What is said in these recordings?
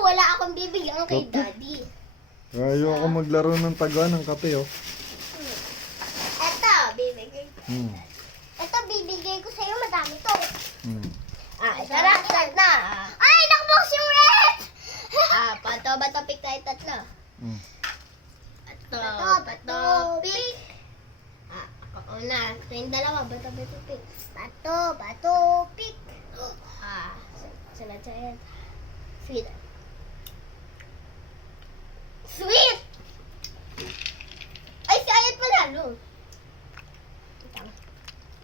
wala akong bibigyan kay Kape? Daddy. Ayoko maglaro ng taga ng kape, oh. Eto, bibigay. Hmm. Eto, bibigay ko sa'yo. Madami to. Hmm. Tara, start na. Ay, nakbox yung red! Bato, pick tayo tatlo. Hmm. Bato, pick. Ako una. Ito yung dalawa, bato, pick. Bato, pick. Sunod sa'yo. Sweet. Sweet! Ay, si Ayat pala, no?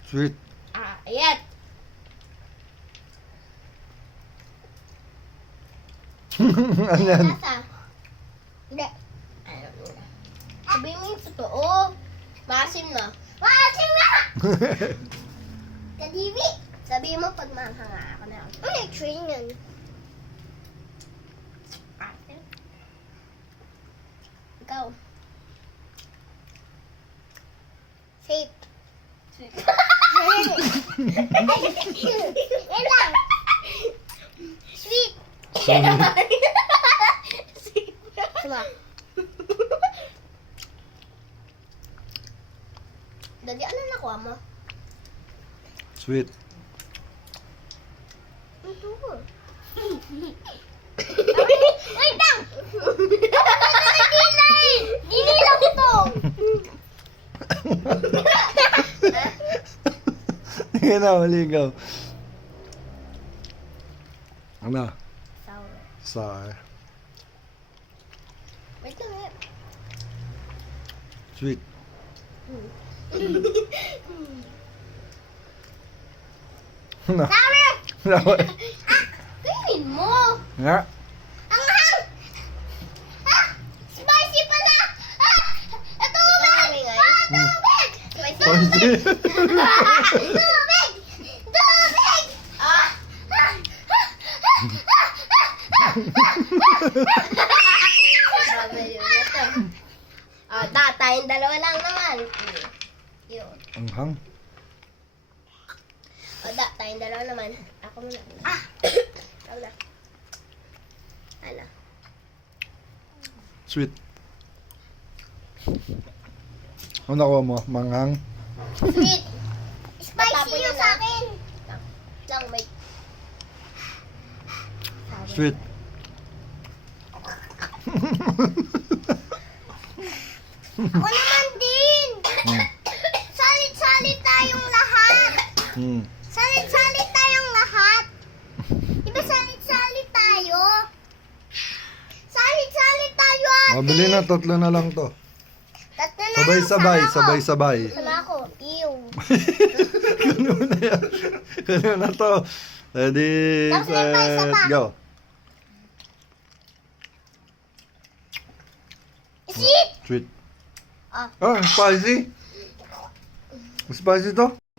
Sweet. Ayat. Ano yan? Lasa. Hindi. Sabihin mo yung totoo. Maasim na. Maasim na! Kadiwi. Sabihin mo pag mahanga ako na. Ano yung train yun? Asim. Ikaw. Safe. Yan lang. Sweet. Diba? Daddy, ano nakuha mo? Sweet. Ito ko. Wait lang! Hindi lang ito! Sige na, maligaw. Ano? Sour. Sour. Wait lang eh. Sweet. Ano? Sour! Sour. Kainin mo! Nga. Ang hang! Spicy pala! Ito ubig! Tubig! Spicy. Tubig! Tubig! Tayong dalawa lang naman. Yun. Ang hang. Tayong dalawa naman. Ako muna. Ikaw na. Ano? Sweet. Ano nakuha mo? Manghang? Sweet. Spicy yung sa akin. Lang, may. Sweet. Ako naman din. Hmm. Salit-salit tayong lahat. Hmm. Salit-salit tayong lahat. Di ba salit-salit tayo? Salit-salit tayo, ate. Mabili na, tatlo na lang to. Tatlo na lang, Sabay-sabay, sama ko. sabay-sabay. Sama ako. Ew. Kuno na yan. Kuno na to. Ready, Tapos meron pa isa set, pa. go. Sweet. Sweet. Ah. Oh, spicy. Spicy to?